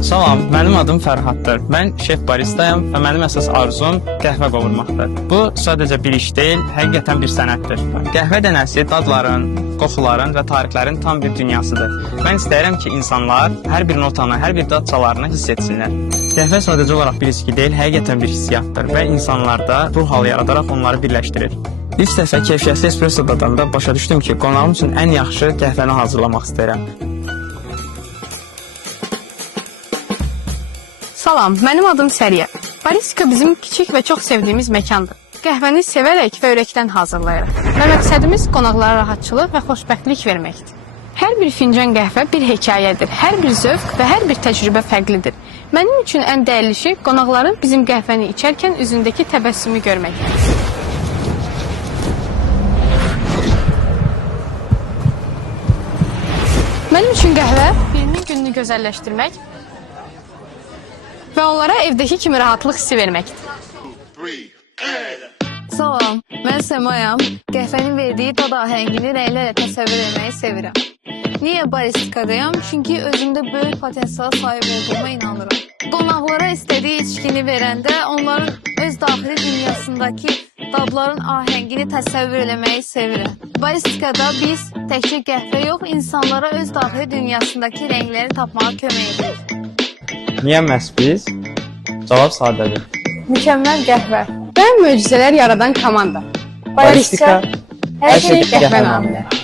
Salam, mənim adım Fərhaddır. Mən şef baristayam və mənim əsas arzum qəhvə qovurmaqdır. Bu sadəcə bir iş deyil, həqiqətən bir sənətdir. Qəhvə dənəsi dadların, qoxuların və tarixlərin tam bir dünyasıdır. Mən istəyirəm ki, insanlar hər bir notanı, hər bir dad çalarını hiss etsinlər. Qəhvə sadəcə olaraq bir içki deyil, həqiqətən bir hissiyatdır və insanlarda ruh halı yaradaraq onları birləşdirir. İlk dəfə keyfiyyətli espresso dadanda başa düşdüm ki, qonağım üçün ən yaxşı qəhvəni hazırlamaq istəyirəm. Salam, mənim adım Səriyə. Baristika bizim kiçik və çox sevdiyimiz məkandır. Qəhvəni sevərək və ürəkdən hazırlayırıq. Və məqsədimiz qonaqlara rahatçılıq və xoşbəxtlik verməkdir. Hər bir fincan qəhvə bir hekayədir, hər bir zövq və hər bir təcrübə fərqlidir. Mənim üçün ən dəyərli şey qonaqların bizim qəhvəni içərkən üzündəki təbəssümü görməkdir. Mənim üçün qəhvə birinin gününü gözəlləşdirmək və onlara evdəki kimi rahatlıq hissi verməkdir. Salam, mən Səmayam. Qəhvənin verdiyi dad ahəngini rənglərlə təsəvvür etməyi sevirəm. Niyə baristikadayam? Çünki özümdə böyük potensiala sahib olduğuma inanırım. Qonaqlara istədiyi içkini verəndə onların öz daxili dünyasındakı dadların ahəngini təsəvvür etməyi sevirəm. Baristikada biz təkcə qəhvə yox, insanlara öz daxili dünyasındakı rəngləri tapmağa kömək edirik. Niyə məhz biz? Cavab sadədir. Mükəmməl qəhvə və möcüzələr yaradan komanda. Baristika, hər şey qəhvə namıdır.